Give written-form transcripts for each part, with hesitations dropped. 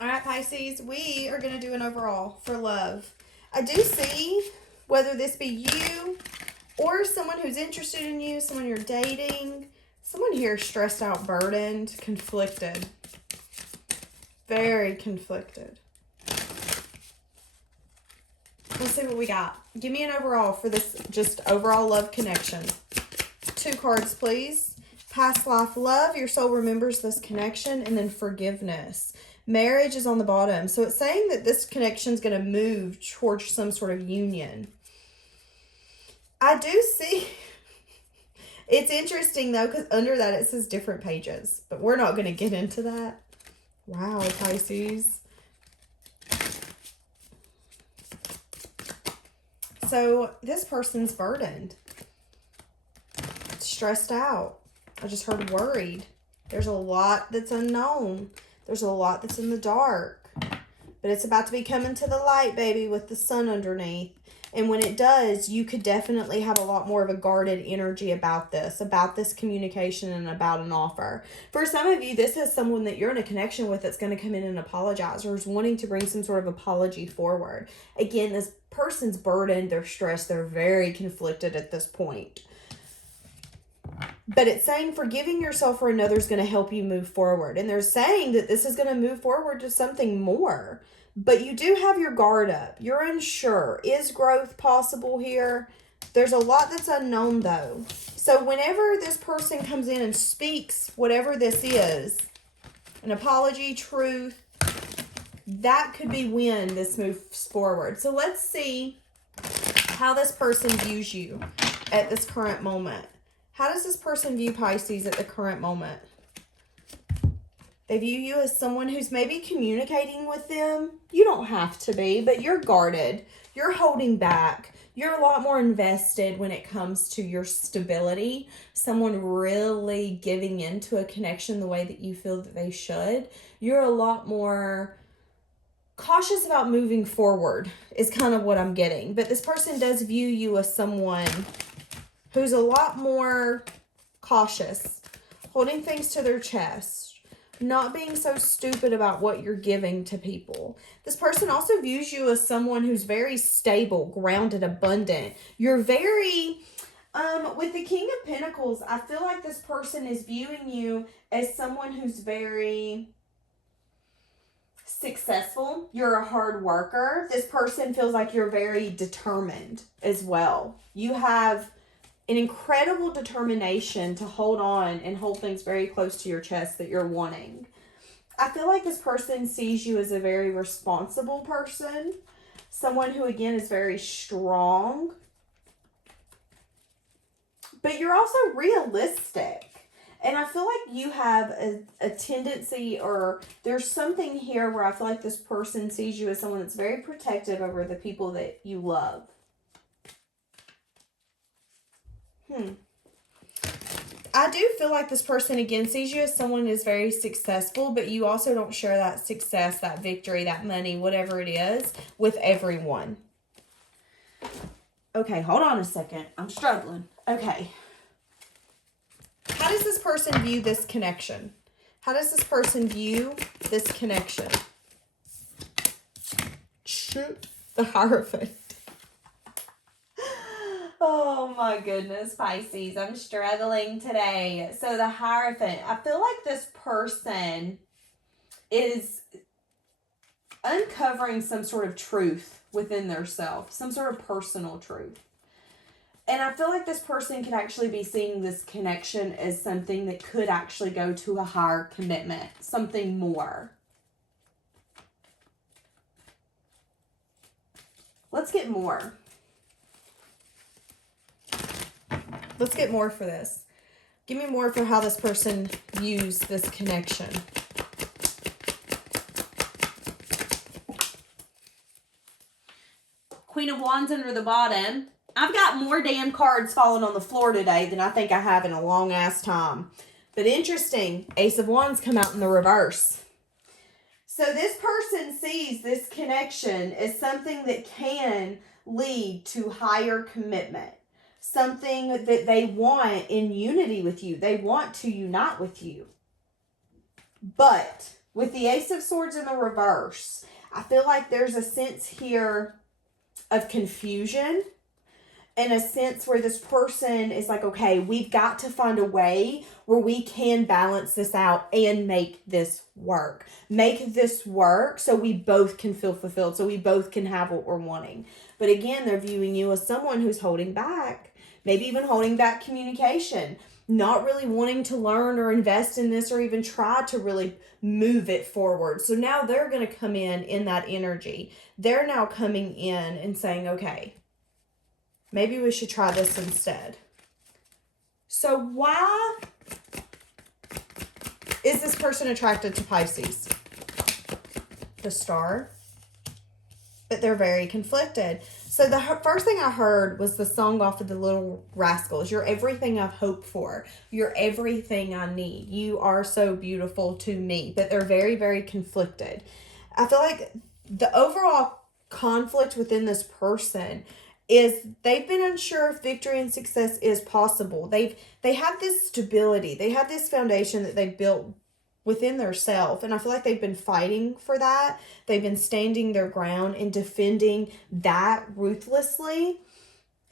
All right, Pisces, we are going to do an overall for love. I do see, whether this be you or someone who's interested in you, someone you're dating, someone here stressed out, burdened, conflicted. Very conflicted. Let's see what we got. Give me an overall for this just overall love connection. 2 cards, please. Past life love, your soul remembers this connection, and then forgiveness. Marriage is on the bottom. So it's saying that this connection is going to move towards some sort of union. I do see. It's interesting, though, because under that it says different pages. But we're not going to get into that. Wow, Pisces. So this person's burdened. Stressed out. I just heard worried. There's a lot that's unknown. There's a lot that's in the dark. But it's about to be coming to the light, baby, with the sun underneath. And when it does, you could definitely have a lot more of a guarded energy about this communication and about an offer. For some of you, this is someone that you're in a connection with that's going to come in and apologize or is wanting to bring some sort of apology forward. Again, this person's burdened, they're stressed, they're very conflicted at this point. But it's saying forgiving yourself for another is going to help you move forward. And they're saying that this is going to move forward to something more. But you do have your guard up. You're unsure. Is growth possible here? There's a lot that's unknown, though. So whenever this person comes in and speaks, whatever this is, an apology, truth, that could be when this moves forward. So let's see how this person views you at this current moment. How does this person view Pisces at the current moment? They view you as someone who's maybe communicating with them. You don't have to be, but you're guarded. You're holding back. You're a lot more invested when it comes to your stability. Someone really giving into a connection the way that you feel that they should. You're a lot more cautious about moving forward is kind of what I'm getting. But this person does view you as someone who's a lot more cautious, holding things to their chest, not being so stupid about what you're giving to people. This person also views you as someone who's very stable, grounded, abundant. You're very, with the King of Pentacles, I feel like this person is viewing you as someone who's very successful. You're a hard worker. This person feels like you're very determined as well. You have an incredible determination to hold on and hold things very close to your chest that you're wanting. I feel like this person sees you as a very responsible person. Someone who, again, is very strong. But you're also realistic. And I feel like you have a tendency, or there's something here where I feel like this person sees you as someone that's very protective over the people that you love. I do feel like this person, again, sees you as someone who is very successful, but you also don't share that success, that victory, that money, whatever it is, with everyone. Okay, hold on a second. I'm struggling. Okay. How does this person view this connection? How does this person view this connection? The Hierophant. Oh my goodness, Pisces. I'm struggling today. So the Hierophant. I feel like this person is uncovering some sort of truth within themselves. Some sort of personal truth. And I feel like this person could actually be seeing this connection as something that could actually go to a higher commitment. Something more. Let's get more. Let's get more for this. Give me more for how this person views this connection. Queen of Wands under the bottom. I've got more damn cards falling on the floor today than I think I have in a long ass time. But interesting, Ace of Wands come out in the reverse. So this person sees this connection as something that can lead to higher commitment. Something that they want in unity with you. They want to unite with you. But With the Ace of Swords in the reverse, I feel like there's a sense here of confusion, in a sense where this person is like, okay, we've got to find a way where we can balance this out and make this work. Make this work so we both can feel fulfilled, so we both can have what we're wanting. But again, they're viewing you as someone who's holding back, maybe even holding back communication, not really wanting to learn or invest in this or even try to really move it forward. So now they're going to come in that energy. They're now coming in and saying, okay, maybe we should try this instead. So why is this person attracted to Pisces? The Star. But they're very conflicted. So the first thing I heard was the song off of the Little Rascals. You're everything I've hoped for. You're everything I need. You are so beautiful to me. But they're very, very conflicted. I feel like the overall conflict within this person is they've been unsure if victory and success is possible. They have this stability. They have this foundation that they've built within their self. And I feel like they've been fighting for that. They've been standing their ground and defending that ruthlessly.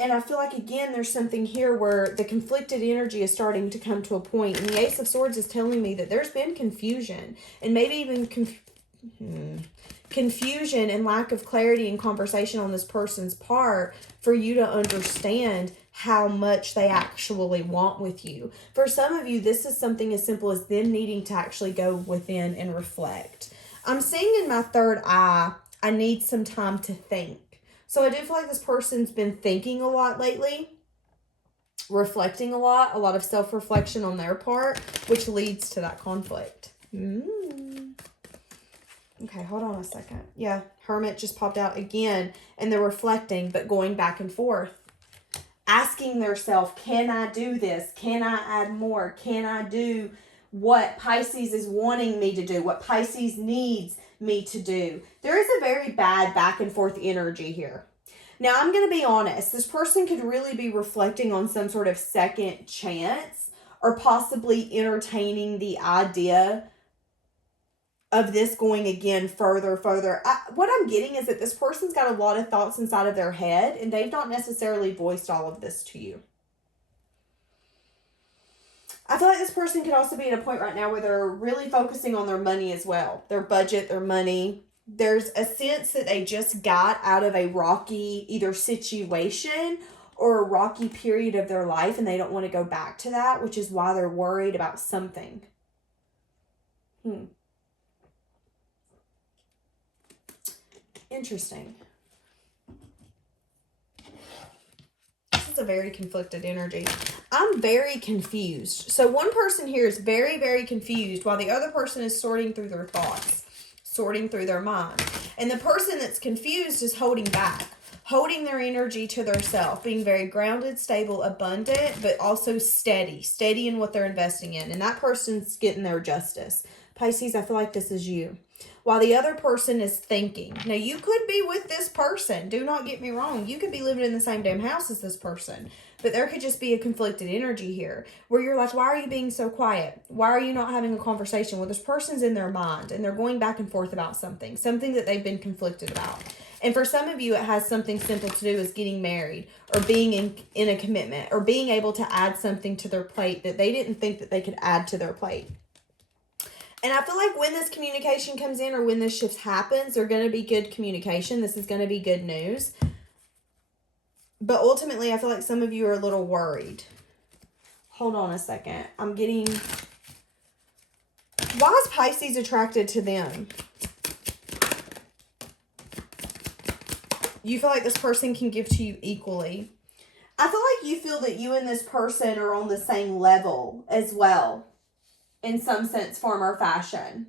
And I feel like, again, there's something here where the conflicted energy is starting to come to a point. And the Ace of Swords is telling me that there's been confusion and maybe even confusion and lack of clarity and conversation on this person's part for you to understand how much they actually want with you. For some of you, this is something as simple as them needing to actually go within and reflect. I'm seeing in my third eye, I need some time to think. So I do feel like this person's been thinking a lot lately, reflecting a lot of self-reflection on their part, which leads to that conflict. Okay, hold on a second. Yeah, Hermit just popped out again, and they're reflecting, but going back and forth. Asking themselves, can I do this? Can I add more? Can I do what Pisces is wanting me to do? What Pisces needs me to do? There is a very bad back and forth energy here. Now, I'm going to be honest. This person could really be reflecting on some sort of second chance or possibly entertaining the idea of this going again further. What I'm getting is that this person's got a lot of thoughts inside of their head and they've not necessarily voiced all of this to you. I feel like this person could also be at a point right now where they're really focusing on their money as well. Their budget, their money. There's a sense that they just got out of a rocky either situation or a rocky period of their life and they don't want to go back to that, which is why they're worried about something. Interesting. This is a very conflicted energy. I'm very confused. So one person here is very, very confused while the other person is sorting through their thoughts, sorting through their mind. And the person that's confused is holding back, holding their energy to their self, being very grounded, stable, abundant, but also steady in what they're investing in. And that person's getting their justice. Pisces, I feel like this is you. While the other person is thinking. Now, you could be with this person. Do not get me wrong. You could be living in the same damn house as this person. But there could just be a conflicted energy here where you're like, why are you being so quiet? Why are you not having a conversation? Well, this person's in their mind and they're going back and forth about something that they've been conflicted about. And for some of you, it has something simple to do as getting married or being in a commitment or being able to add something to their plate that they didn't think that they could add to their plate. And I feel like when this communication comes in or when this shift happens, there's going to be good communication. This is going to be good news. But ultimately, I feel like some of you are a little worried. Hold on a second. Why is Pisces attracted to them? You feel like this person can give to you equally. I feel like you feel that you and this person are on the same level as well. In some sense, form, or fashion.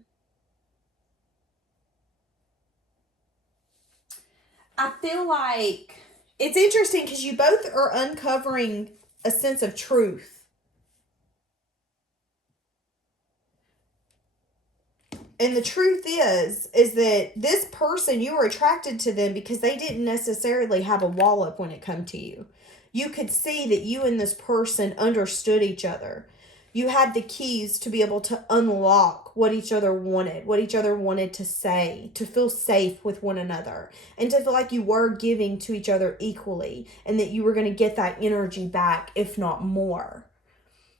I feel like it's interesting because you both are uncovering a sense of truth. And the truth is that this person, you were attracted to them because they didn't necessarily have a wall up when it come to you. You could see that you and this person understood each other. You had the keys to be able to unlock what each other wanted to say, to feel safe with one another, and to feel like you were giving to each other equally, and that you were going to get that energy back, if not more.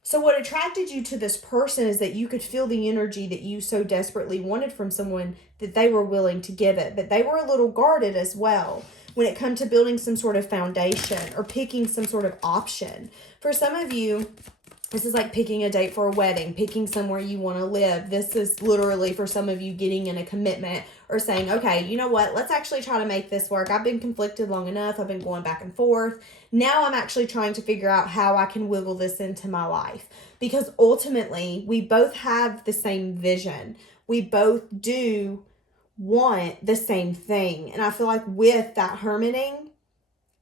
So what attracted you to this person is that you could feel the energy that you so desperately wanted from someone, that they were willing to give it. But they were a little guarded as well when it comes to building some sort of foundation or picking some sort of option. For some of you, this is like picking a date for a wedding, picking somewhere you want to live. This is literally for some of you getting in a commitment or saying, okay, you know what? Let's actually try to make this work. I've been conflicted long enough. I've been going back and forth. Now I'm actually trying to figure out how I can wiggle this into my life. Because ultimately, we both have the same vision. We both do want the same thing. And I feel like with that hermiting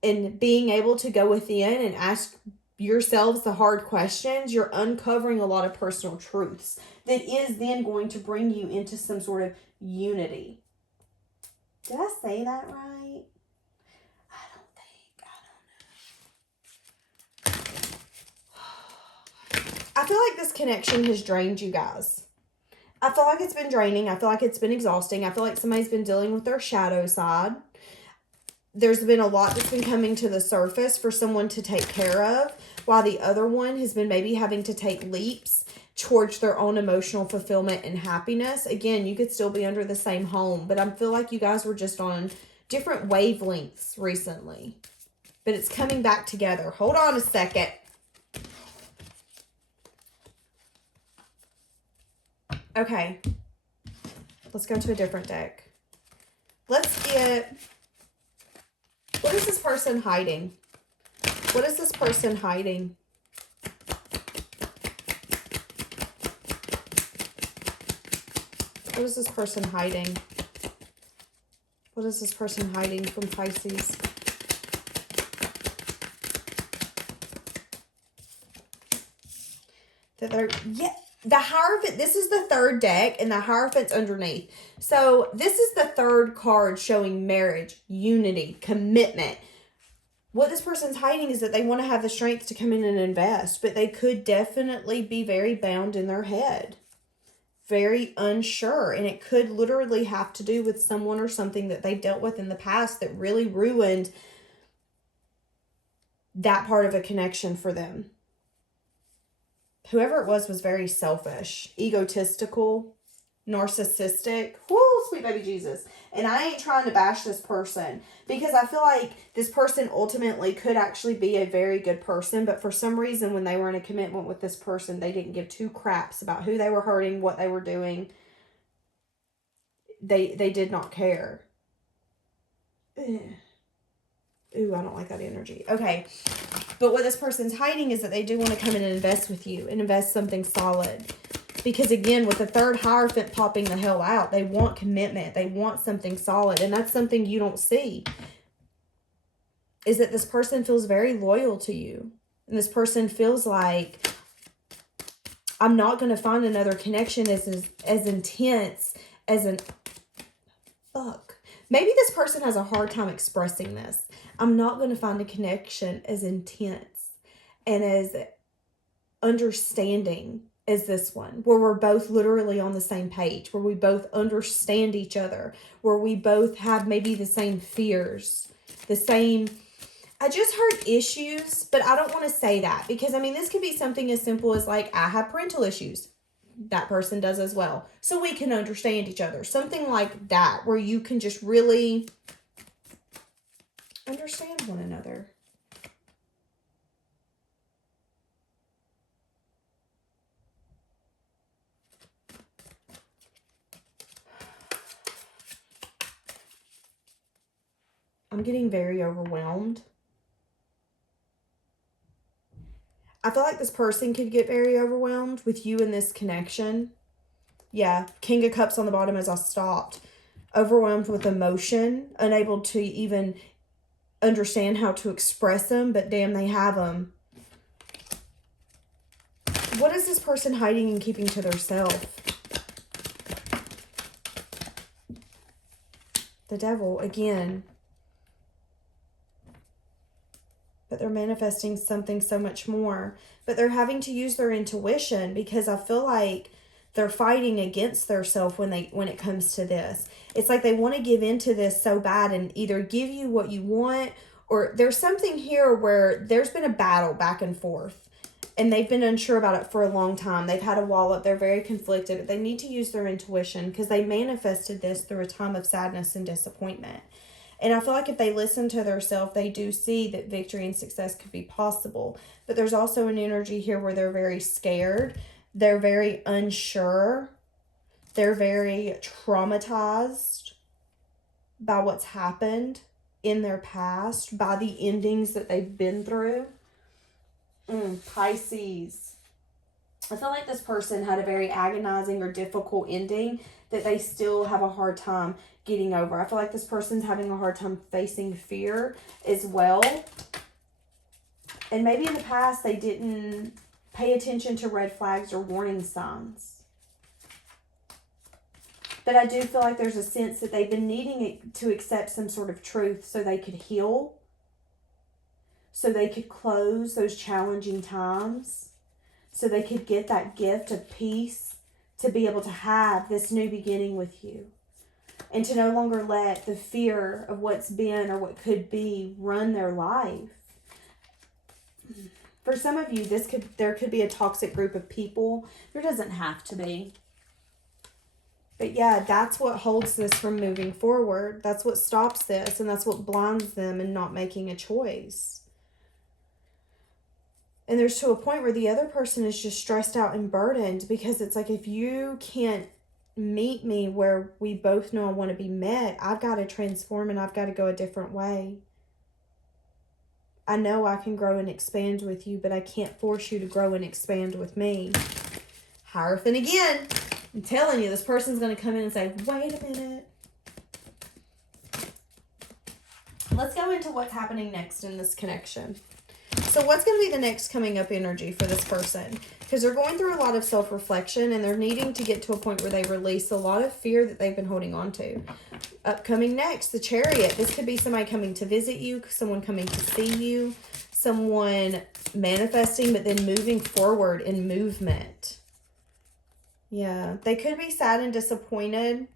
and being able to go within and ask yourselves the hard questions, you're uncovering a lot of personal truths that is then going to bring you into some sort of unity. Did I say that right? I don't know. I feel like this connection has drained you guys. I feel like it's been draining. I feel like it's been exhausting. I feel like somebody's been dealing with their shadow side. There's been a lot that's been coming to the surface for someone to take care of, while the other one has been maybe having to take leaps towards their own emotional fulfillment and happiness. Again, you could still be under the same home, but I feel like you guys were just on different wavelengths recently. But it's coming back together. Hold on a second. Okay. Let's go to a different deck. Let's get... What is this person hiding? What is this person hiding? What is this person hiding? What is this person hiding from Pisces? That they're... Yeah. The Hierophant, this is the third deck, and the Hierophant's underneath. So this is the third card showing marriage, unity, commitment. What this person's hiding is that they want to have the strength to come in and invest, but they could definitely be very bound in their head. Very unsure, and it could literally have to do with someone or something that they dealt with in the past that really ruined that part of a connection for them. Whoever it was very selfish, egotistical, narcissistic. Whoo, sweet baby Jesus. And I ain't trying to bash this person, because I feel like this person ultimately could actually be a very good person, but for some reason when they were in a commitment with this person, they didn't give two craps about who they were hurting, what they were doing. They did not care. Ooh, I don't like that energy. Okay. But what this person's hiding is that they do want to come in and invest with you and invest something solid. Because again, with the third Hierophant popping the hell out, they want commitment. They want something solid. And that's something you don't see. Is that this person feels very loyal to you. And this person feels like, I'm not going to find another connection as intense as an... Fuck. Maybe this person has a hard time expressing this. I'm not going to find a connection as intense and as understanding as this one, where we're both literally on the same page, where we both understand each other, where we both have maybe the same fears, the same... I just heard issues, but I don't want to say that, because, I mean, this could be something as simple as, like, I have parental issues. That person does as well. So we can understand each other. Something like that, where you can just really understand one another. I'm getting very overwhelmed. I feel like this person could get very overwhelmed with you in this connection. Yeah, King of Cups on the bottom as I stopped. Overwhelmed with emotion, unable to even understand how to express them, but damn, they have them. What is this person hiding and keeping to themselves? The Devil, again. But but they're manifesting something so much more. But they're having to use their intuition, because I feel like they're fighting against their self when it comes to this. It's like they want to give into this so bad and either give you what you want, or there's something here where there's been a battle back and forth and they've been unsure about it for a long time. They've had a wall up. They're very conflicted, but they need to use their intuition because they manifested this through a time of sadness and disappointment. And I feel like if they listen to their self, they do see that victory and success could be possible. But there's also an energy here where they're very scared. They're very unsure. They're very traumatized by what's happened in their past, by the endings that they've been through. Pisces. I feel like this person had a very agonizing or difficult ending that they still have a hard time getting over. I feel like this person's having a hard time facing fear as well. And maybe in the past they didn't pay attention to red flags or warning signs. But I do feel like there's a sense that they've been needing to accept some sort of truth so they could heal, so they could close those challenging times, so they could get that gift of peace to be able to have this new beginning with you, and to no longer let the fear of what's been or what could be run their life. For some of you, there could be a toxic group of people. There doesn't have to be. But yeah, that's what holds this from moving forward. That's what stops this, and that's what blinds them in not making a choice. And there's to a point where the other person is just stressed out and burdened, because it's like, if you can't meet me where we both know I want to be met, I've got to transform and I've got to go a different way. I know I can grow and expand with you, but I can't force you to grow and expand with me. Hierophant again. I'm telling you, this person's going to come in and say, wait a minute. Let's go into what's happening next in this connection. So what's going to be the next coming up energy for this person? Because they're going through a lot of self-reflection and they're needing to get to a point where they release a lot of fear that they've been holding on to. Upcoming next, the Chariot. This could be somebody coming to visit you, someone coming to see you, someone manifesting but then moving forward in movement. Yeah, they could be sad and disappointed,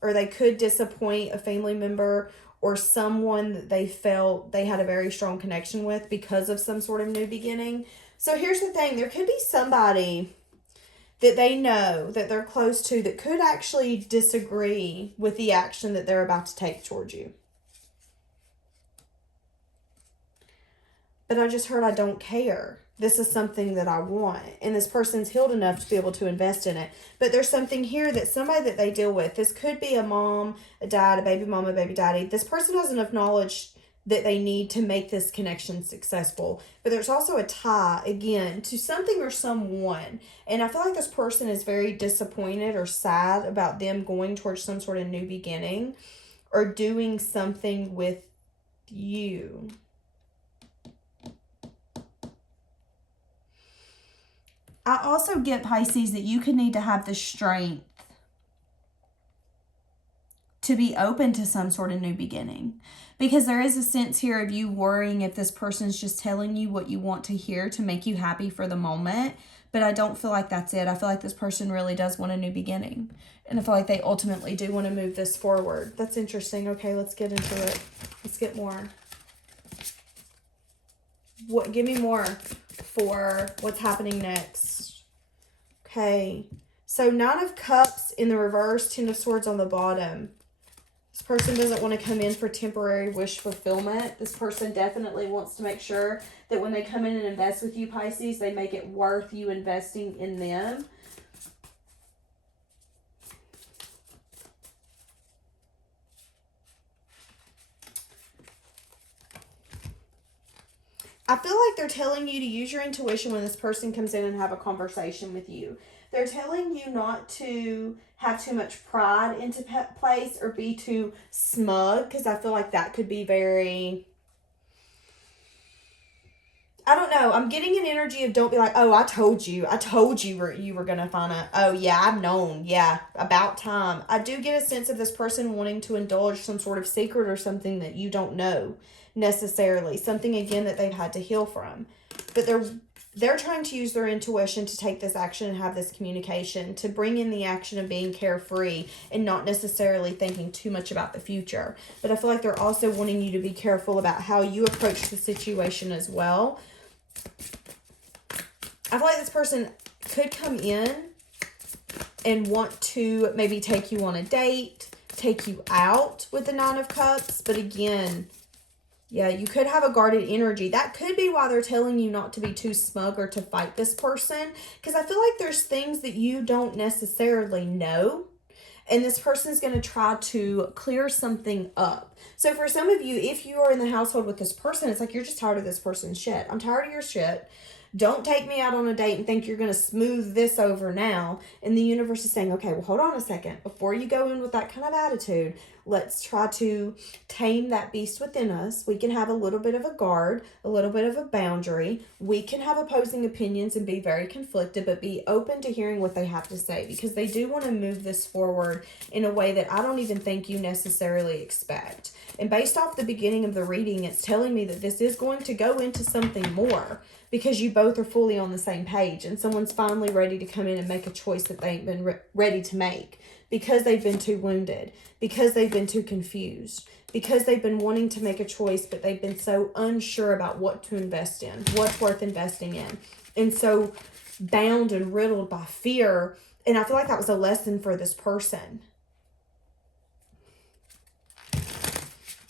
or they could disappoint a family member or someone that they felt they had a very strong connection with because of some sort of new beginning. So here's the thing. There could be somebody that they know, that they're close to, that could actually disagree with the action that they're about to take towards you. But I just heard, I don't care. This is something that I want. And this person's healed enough to be able to invest in it. But there's something here that somebody that they deal with, this could be a mom, a dad, a baby mama, baby daddy. This person has enough knowledge that they need to make this connection successful. But there's also a tie, again, to something or someone. And I feel like this person is very disappointed or sad about them going towards some sort of new beginning or doing something with you. I also get, Pisces, that you could need to have the strength to be open to some sort of new beginning. Because there is a sense here of you worrying if this person's just telling you what you want to hear to make you happy for the moment. But I don't feel like that's it. I feel like this person really does want a new beginning. And I feel like they ultimately do want to move this forward. That's interesting. Okay, let's get into it. Let's get more. Give me more for what's happening next. Okay, so 9 of Cups in the reverse, 10 of Swords on the bottom. This person doesn't want to come in for temporary wish fulfillment. This person definitely wants to make sure that when they come in and invest with you, Pisces, they make it worth you investing in them. I feel like they're telling you to use your intuition when this person comes in and have a conversation with you. They're telling you not to have too much pride into place or be too smug, because I feel like that could be very... I don't know. I'm getting an energy of don't be like, oh, I told you. I told you you were going to find out. Oh, yeah, I've known. Yeah, about time. I do get a sense of this person wanting to indulge some sort of secret or something that you don't know necessarily. Something, again, that they've had to heal from. But they're trying to use their intuition to take this action and have this communication, to bring in the action of being carefree and not necessarily thinking too much about the future. But I feel like they're also wanting you to be careful about how you approach the situation as well. I feel like this person could come in and want to maybe take you on a date, take you out with the Nine of Cups. But again, yeah, you could have a guarded energy. That could be why they're telling you not to be too smug or to fight this person. Because I feel like there's things that you don't necessarily know. And this person's going to try to clear something up. So for some of you, if you are in the household with this person, it's like you're just tired of this person's shit. I'm tired of your shit. Don't take me out on a date and think you're going to smooth this over now. And the universe is saying, okay, well, hold on a second. Before you go in with that kind of attitude, let's try to tame that beast within us. We can have a little bit of a guard, a little bit of a boundary. We can have opposing opinions and be very conflicted, but be open to hearing what they have to say, because they do want to move this forward in a way that I don't even think you necessarily expect. And based off the beginning of the reading, it's telling me that this is going to go into something more, because you both are fully on the same page and someone's finally ready to come in and make a choice that they ain't been ready to make, because they've been too wounded, because they've been too confused, because they've been wanting to make a choice, but they've been so unsure about what to invest in, what's worth investing in, and so bound and riddled by fear. And I feel like that was a lesson for this person,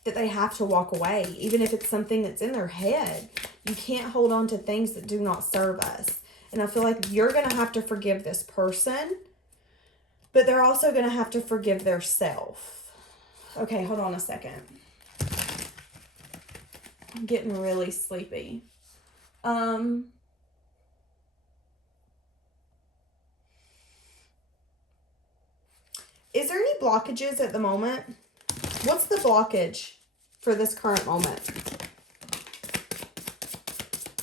that they have to walk away, even if it's something that's in their head. You can't hold on to things that do not serve us. And I feel like you're going to have to forgive this person, but they're also going to have to forgive their self. Okay, hold on a second. I'm getting really sleepy. Is there any blockages at the moment? What's the blockage for this current moment?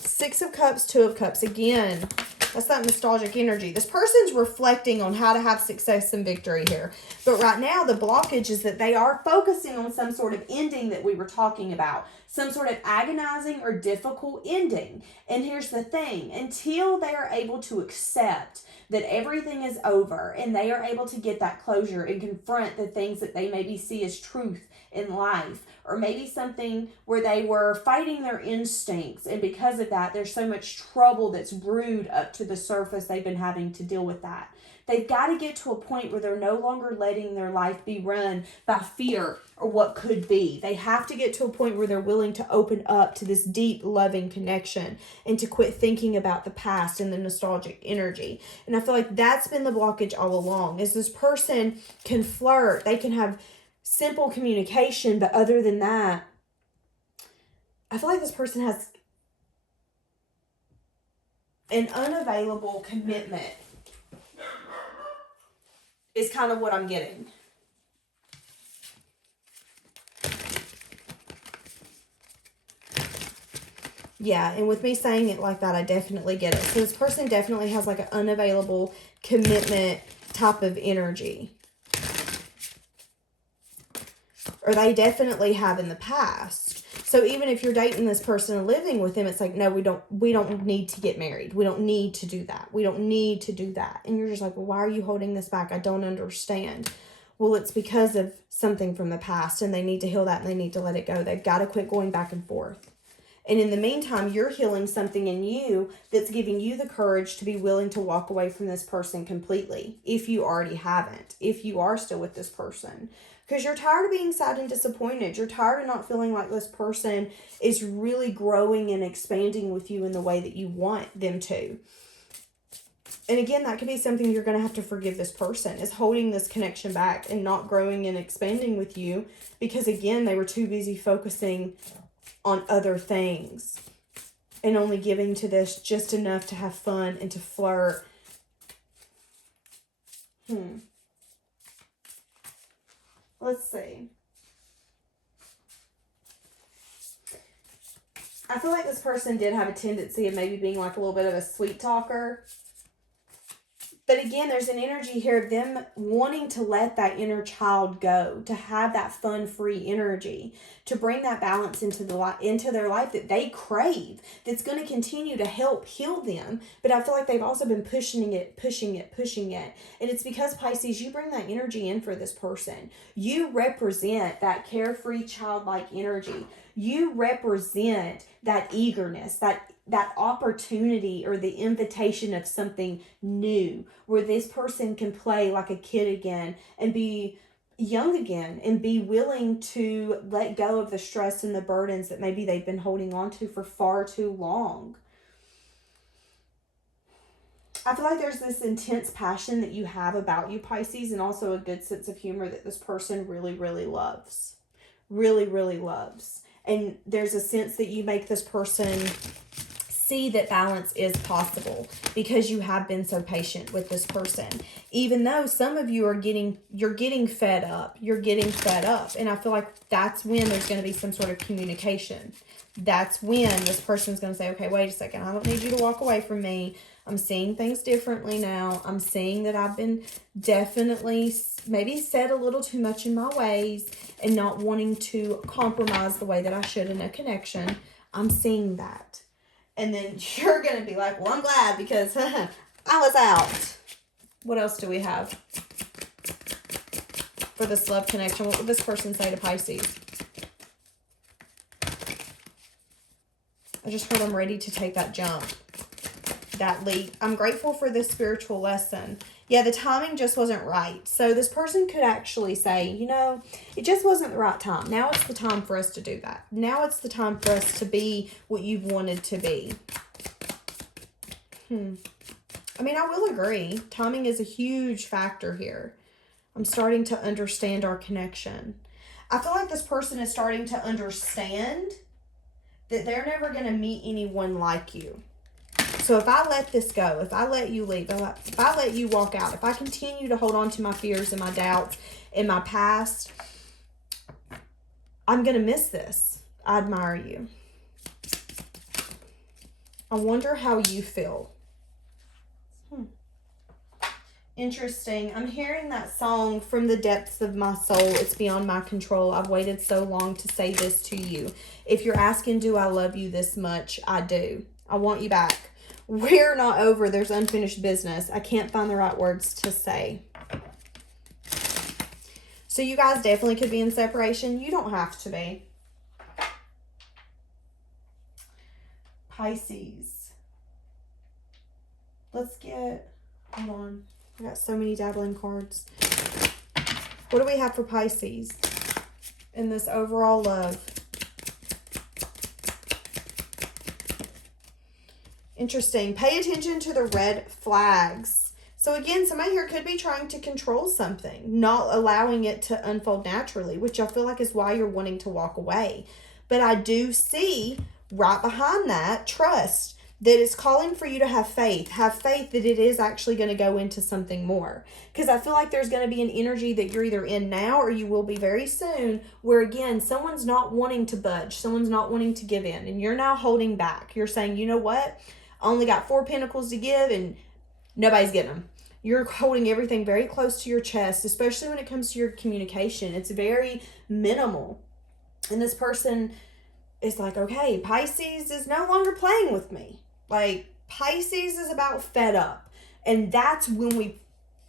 Six of Cups, Two of Cups. Again, that's that nostalgic energy. This person's reflecting on how to have success and victory here. But right now, the blockage is that they are focusing on some sort of ending that we were talking about. Some sort of agonizing or difficult ending. And here's the thing. Until they are able to accept that everything is over and they are able to get that closure and confront the things that they maybe see as truth in life, or maybe something where they were fighting their instincts, and because of that there's so much trouble that's brewed up to the surface, they've been having to deal with that. They've got to get to a point where they're no longer letting their life be run by fear or what could be. They have to get to a point where they're willing to open up to this deep, loving connection and to quit thinking about the past and the nostalgic energy. And I feel like that's been the blockage all along, is this person can flirt, they can have simple communication, but other than that, I feel like this person has an unavailable commitment, is kind of what I'm getting. Yeah, and with me saying it like that, I definitely get it. So this person definitely has like an unavailable commitment type of energy. Or they definitely have in the past. So even if you're dating this person and living with them, it's like, no, we don't need to get married. We don't need to do that. We don't need to do that. And you're just like, well, why are you holding this back? I don't understand. Well, it's because of something from the past, and they need to heal that, and they need to let it go. They've got to quit going back and forth. And in the meantime, you're healing something in you that's giving you the courage to be willing to walk away from this person completely, if you already haven't, if you are still with this person. Because you're tired of being sad and disappointed. You're tired of not feeling like this person is really growing and expanding with you in the way that you want them to. And again, that could be something you're going to have to forgive this person, is holding this connection back and not growing and expanding with you. Because again, they were too busy focusing on other things and only giving to this just enough to have fun and to flirt. Let's see. I feel like this person did have a tendency of maybe being like a little bit of a sweet talker. But again, there's an energy here of them wanting to let that inner child go, to have that fun-free energy, to bring that balance into their life that they crave, that's going to continue to help heal them. But I feel like they've also been pushing it. And it's because, Pisces, you bring that energy in for this person. You represent that carefree, childlike energy. You represent that eagerness, that opportunity or the invitation of something new, where this person can play like a kid again and be young again and be willing to let go of the stress and the burdens that maybe they've been holding on to for far too long. I feel like there's this intense passion that you have about you, Pisces, and also a good sense of humor that this person really, really loves. Really, really loves. And there's a sense that you make this person see that balance is possible because you have been so patient with this person. Even though some of you are getting fed up. You're getting fed up. And I feel like that's when there's going to be some sort of communication. That's when this person's going to say, okay, wait a second. I don't need you to walk away from me. I'm seeing things differently now. I'm seeing that I've been definitely maybe said a little too much in my ways and not wanting to compromise the way that I should in a connection. I'm seeing that. And then you're going to be like, well, I'm glad because I was out. What else do we have for this love connection? What would this person say to Pisces? I just heard I'm ready to take that jump, that leap. I'm grateful for this spiritual lesson. Yeah, the timing just wasn't right. So this person could actually say, you know, it just wasn't the right time. Now it's the time for us to do that. Now it's the time for us to be what you've wanted to be. I mean, I will agree. Timing is a huge factor here. I'm starting to understand our connection. I feel like this person is starting to understand that they're never going to meet anyone like you. So if I let this go, if I let you leave, if I let you walk out, if I continue to hold on to my fears and my doubts and my past, I'm going to miss this. I admire you. I wonder how you feel. Interesting. I'm hearing that song, From the Depths of My Soul, It's Beyond My Control. I've waited so long to say this to you. If you're asking, do I love you this much? I do. I want you back. We're not over. There's unfinished business. I can't find the right words to say. So you guys definitely could be in separation. You don't have to be. Pisces. Let's get, hold on. I got so many dabbling cards. What do we have for Pisces in this overall love? Interesting. Pay attention to the red flags. So again, somebody here could be trying to control something, not allowing it to unfold naturally, which I feel like is why you're wanting to walk away. But I do see right behind that trust, that is calling for you to have faith. Have faith that it is actually going to go into something more. Because I feel like there's going to be an energy that you're either in now or you will be very soon, where again, someone's not wanting to budge. Someone's not wanting to give in. And you're now holding back. You're saying, you know what? I only got 4 pentacles to give and nobody's getting them. You're holding everything very close to your chest, especially when it comes to your communication. It's very minimal. And this person is like, okay, Pisces is no longer playing with me. Like, Pisces is about fed up. And that's when we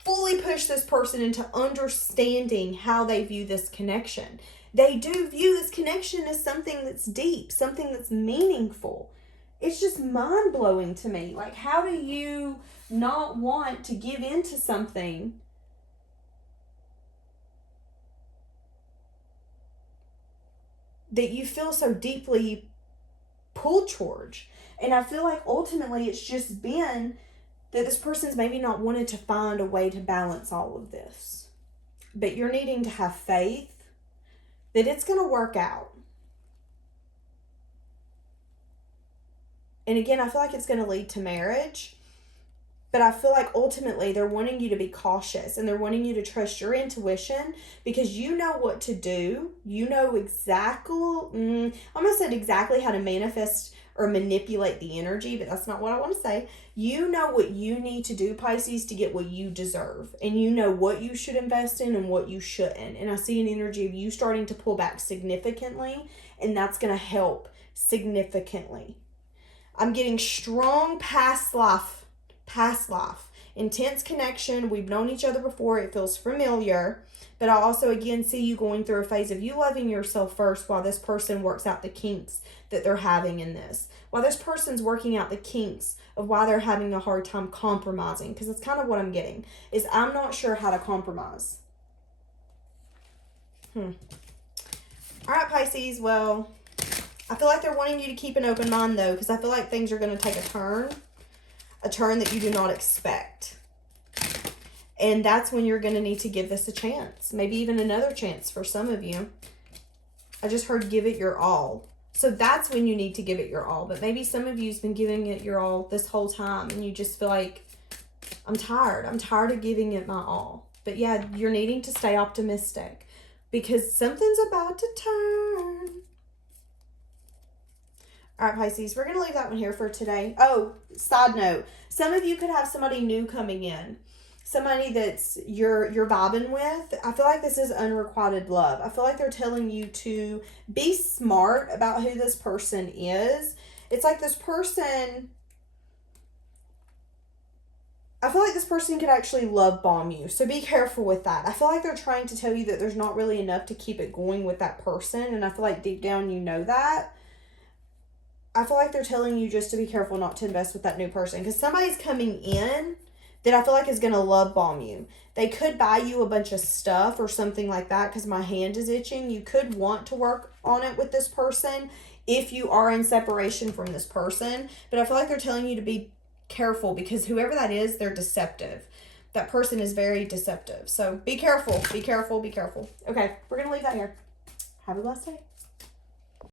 fully push this person into understanding how they view this connection. They do view this connection as something that's deep, something that's meaningful. It's just mind-blowing to me. Like, how do you not want to give into something that you feel so deeply pulled towards? And I feel like ultimately it's just been that this person's maybe not wanted to find a way to balance all of this. But you're needing to have faith that it's going to work out. And again, I feel like it's going to lead to marriage. But I feel like ultimately they're wanting you to be cautious, and they're wanting you to trust your intuition, because you know what to do. You know exactly, I almost said exactly how to manifest or manipulate the energy, but that's not what I want to say. You know what you need to do, Pisces, to get what you deserve. And you know what you should invest in and what you shouldn't. And I see an energy of you starting to pull back significantly, and that's going to help significantly. I'm getting strong past life, intense connection. We've known each other before. It feels familiar. But I also, again, see you going through a phase of you loving yourself first while this person works out the kinks that they're having in this. While this person's working out the kinks of why they're having a hard time compromising. Because that's kind of what I'm getting. Is I'm not sure how to compromise. All right, Pisces. Well, I feel like they're wanting you to keep an open mind, though. Because I feel like things are going to take a turn that you do not expect. And that's when you're going to need to give this a chance. Maybe even another chance for some of you. I just heard give it your all. So that's when you need to give it your all. But maybe some of you has been giving it your all this whole time. And you just feel like, I'm tired. I'm tired of giving it my all. But yeah, you're needing to stay optimistic. Because something's about to turn. All right, Pisces, we're going to leave that one here for today. Oh, side note. Some of you could have somebody new coming in. Somebody that's you're vibing with. I feel like this is unrequited love. I feel like they're telling you to be smart about who this person is. It's like this person... I feel like this person could actually love bomb you. So be careful with that. I feel like they're trying to tell you that there's not really enough to keep it going with that person. And I feel like deep down you know that. I feel like they're telling you just to be careful not to invest with that new person. Because somebody's coming in that I feel like is going to love bomb you. They could buy you a bunch of stuff or something like that because my hand is itching. You could want to work on it with this person if you are in separation from this person. But I feel like they're telling you to be careful because whoever that is, they're deceptive. That person is very deceptive. So be careful, be careful, be careful. Okay, we're going to leave that here. Have a blessed day.